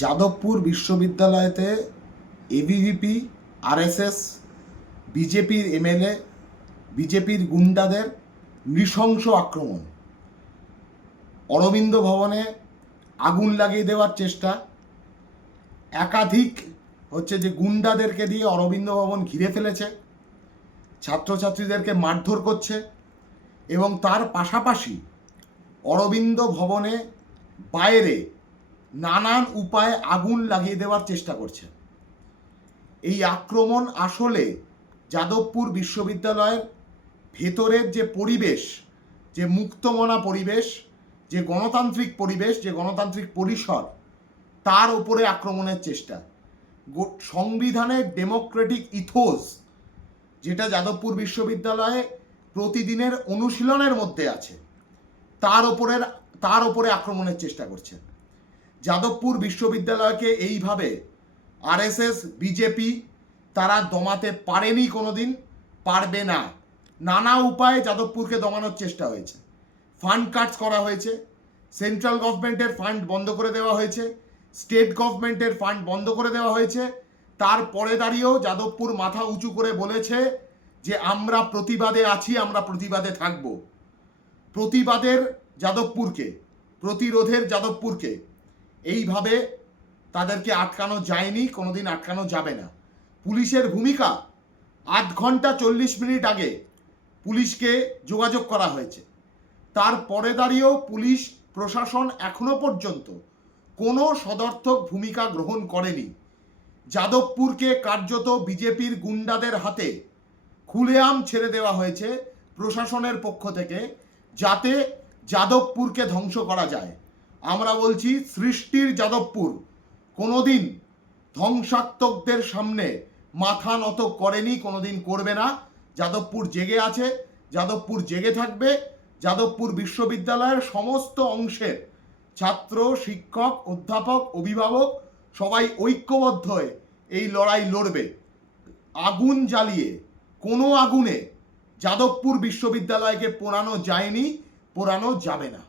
Jadavpur বিশ্ববিদ্যালয়তে ABVP, RSS, বিজেপির MLA, বিজেপির গুন্ডাদের নৃশংস আক্রমণ, অরবিন্দ ভবনে আগুন লাগিয়ে দেওয়ার চেষ্টা, একাধিক যে গুন্ডাদেরকে দিয়ে অরবিন্দ ভবন ঘিরে ফেলেছে, ছাত্রছাত্রীদেরকে মারধর করছে এবং তার পাশাপাশি অরবিন্দ ভবনে বাইরে নানান উপায়ে আগুন লাগিয়ে দেওয়ার চেষ্টা করছে। এই আক্রমণ আসলে যাদবপুর বিশ্ববিদ্যালয়ের ভেতরের যে পরিবেশ, যে মুক্তমনা পরিবেশ, যে গণতান্ত্রিক পরিবেশ, যে গণতান্ত্রিক পরিসর, তার উপরে আক্রমণের চেষ্টা। সংবিধানের ডেমোক্রেটিক ইথোস যেটা যাদবপুর বিশ্ববিদ্যালয়ে প্রতিদিনের অনুশীলনের মধ্যে আছে, তার ওপরে আক্রমণের চেষ্টা করছে। যাদবপুর বিশ্ববিদ্যালয়কে এইভাবে আরএসএস, বিজেপি তারা দমাতে পারেনি, কোনোদিন পারবে না। নানা উপায়ে যাদবপুরকে দমানোর চেষ্টা হয়েছে। ফান্ড কাটস করা হয়েছে, সেন্ট্রাল গভর্নমেন্টের ফান্ড বন্ধ করে দেওয়া হয়েছে, স্টেট গভর্নমেন্টের ফান্ড বন্ধ করে দেওয়া হয়েছে। তারপরে দাঁড়িয়েও যাদবপুর মাথা উঁচু করে বলেছে যে আমরা প্রতিবাদে আছি, আমরা প্রতিবাদে থাকব। প্রতিবাদের যাদবপুরকে, প্রতিরোধের যাদবপুরকে এইভাবে তাদেরকে আটকানো যায়নি, কোনোদিন আটকানো যাবে না। পুলিশের ভূমিকা, 8 ঘন্টা 40 মিনিট আগে পুলিশকে যোগাযোগ করা হয়েছে। তারপরে দাঁড়িয়েও পুলিশ প্রশাসন এখনো পর্যন্ত কোনো সদর্থক ভূমিকা গ্রহণ করেনি। যাদবপুরকে কার্যত বিজেপির গুন্ডাদের হাতে খুলেআম ছেড়ে দেওয়া হয়েছে প্রশাসনের পক্ষ থেকে, যাতে যাদবপুরকে ধ্বংস করা যায়। আমরা বলছি, সৃষ্টির যাদবপুর কোনোদিন ধ্বংসাত্মকদের সামনে মাথা নত করেনি, কোনোদিন করবে না। যাদবপুর জেগে আছে, যাদবপুর জেগে থাকবে। যাদবপুর বিশ্ববিদ্যালয়ের সমস্ত অংশের ছাত্র, শিক্ষক, অধ্যাপক, অভিভাবক সবাই ঐক্যবদ্ধ হয়ে এই লড়াই লড়বে। আগুন জ্বালিয়ে, কোনো আগুনে যাদবপুর বিশ্ববিদ্যালয়কে পোড়ানো যায়নি, পোড়ানো যাবে না।